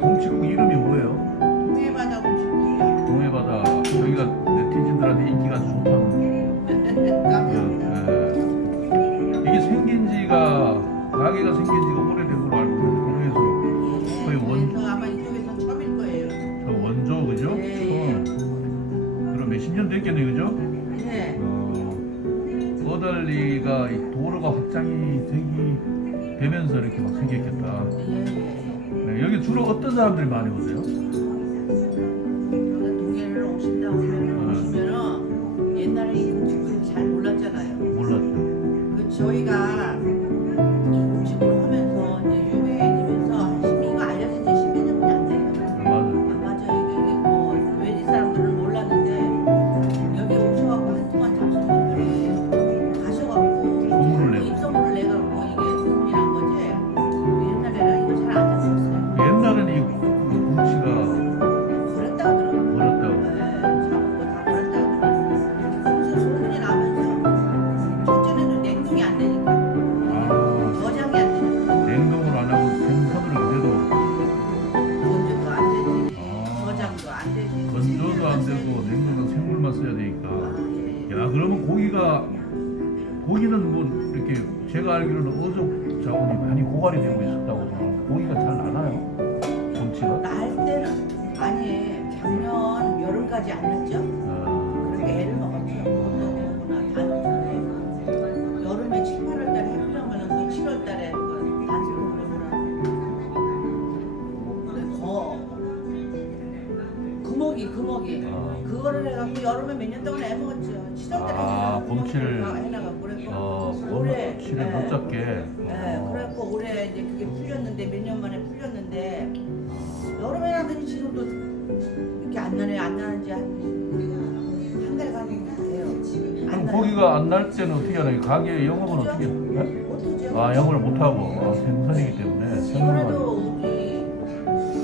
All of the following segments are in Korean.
공치국 이름이 뭐예요? 동해바다 공식이에요. 동해바다 여기가 네티즌들한테 인기가 좋다는 네, 네. 이게 생긴 지가 가게가 생긴 지가 오래된 걸로 알고 있는데 동해에서 네, 거의 원조 아마 이쪽에서 처음일 거예요. 저 원조 그죠? 네. 그럼 몇십 년 됐겠네 그죠? 어, 네거달리가 이 도로가 확장이 되기 되면서 이렇게 막 생겼겠다. 예. 네, 여기 주로 어떤 사람들이 많이 오세요? 여기가 동해를 오신다 오면 오시면은 제가 알기로는 어족 자원이 많이 고갈이 되고 있었다고 들었는데 고기가 잘 나나요? 곰치가? 날 때는 아니 작년 여름까지 안 났죠? 아, 그렇게 애를 먹었죠. 뭐나 다 넣었는데 여름에 7, 8월 달에 해피하면 또 7월 달에 그 단수로 그러면 거 금어기 금어기 아. 그거를 해갖고 여름에 몇 년 동안 애 먹었죠. 7월 달에 아, 곰치를 해나가 그래서 어, 올해 곰치를 네. 못 잡게. 네, 어. 그래갖고 올해 이제 그게 풀렸는데 몇 년 만에 풀렸는데 여름에 나더니 지금도 이렇게 안 나네 안 나는지 한, 한달 가는 것 같아요. 그럼 안 나요. 고기가 안 날 때는 어떻게 하나요? 가게 영업은? 어떻게? 해요? 어떠죠? 아 영업을 못 하고 아, 생선이기 때문에 생선만. 이번에도 우리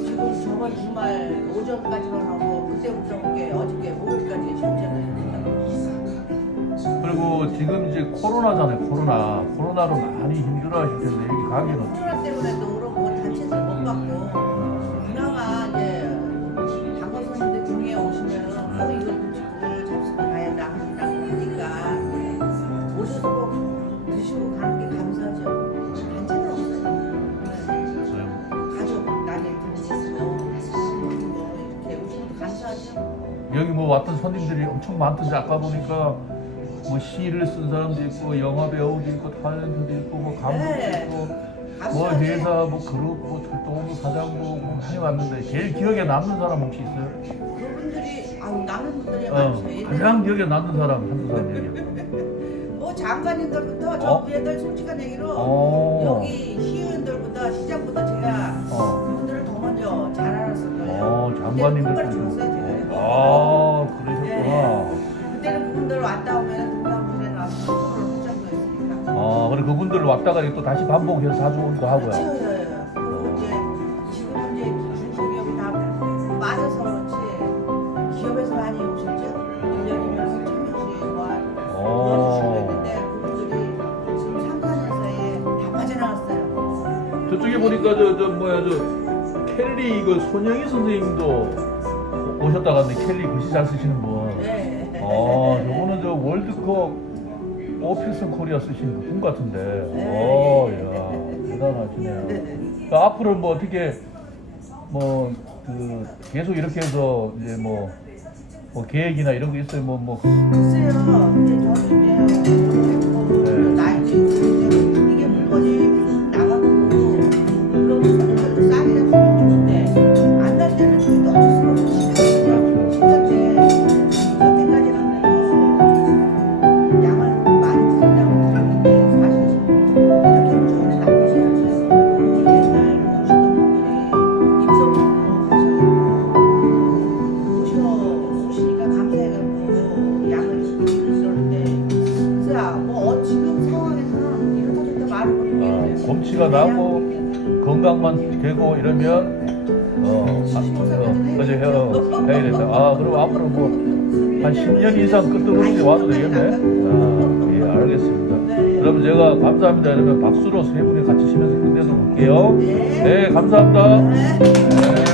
지금 저번 주말 오전까지만 하고 그때부터 이게 어저께 목요일까지 쉬었잖아요. 그리고 지금 이제 코로나잖아요. 코로나 코로나로 많이 힘들어하실 텐데 여기 가게는 코로나 때문에도 그렇고 단체에서 못 받고 어, 그나마 이제 관광 손님들 중에 오시면 어 이거 음식을 잡수고 가야 나 하니까 오셔서 꼭 드시고 가는 게 감사하죠. 단체는 없어요. 네. 가족 나이 드시고 뭐 이렇게 오시면 감사하죠. 여기 뭐 왔던 손님들이 엄청 많던데 아까 보니까 뭐 시를 쓴 사람도 있고 영화 배우도 있고 탤런트도 있고 뭐 감독도 네. 있고 뭐. 회사 뭐 그룹 뭐 철도부 사장부 뭐 많이 왔는데 제일 기억에 남는 사람 혹시 있어요? 그분들이 아우 남은 분들이 어, 많죠. 옛날에 가장 기억에 남는 사람 한두 사람 얘기해요. 뭐 장관님들부터 저 어? 위에들 솔직한 얘기로 어. 여기 시의원들보다 시장보다 제가 어. 그분들을 더 먼저 잘 알았을 거예요. 어, 장관님들. 손가락 줬어요, 아, 그래 그분들 왔다가 또 다시 반복해서 사주기도 하고요. 그리고 이제 지금은 이제 중소기업이 다 맞아서 그렇지 기업에서 많이 오셨죠. 1년이면 3천 명씩 와 도와주시고 어. 했는데 그분들이 지금 3, 4년 사이에 다 빠져나갔어요. 저쪽에 보니까 저, 저 뭐야 저 켈리 그 손영희 선생님도 오셨다 갔네. 켈리 글씨 잘 쓰시는 분. 네. 아, 저분은 저 월드컵 오필슨 코리아 쓰신 분 같은데. 네. 어, 야, 대단하시네요. 네네. 그 앞으로 뭐 어떻게 뭐 그 계속 이렇게 해서 이제 뭐, 뭐 계획이나 이런 거 있어요? 뭐 뭐. 글쎄요. 근데 저는 곰치가 나고 건강만 되고 이러면 어, 아, 어, 어제 해, 해야 된다. 아, 그럼 앞으로 뭐 한 10년 이상 없이 와도 되겠네. 아, 예, 알겠습니다. 네. 여러분 제가 감사합니다. 이러면 박수로 세 분이 같이 쉬면서 끝내도록 할게요. 네. 네, 감사합니다. 네. 네.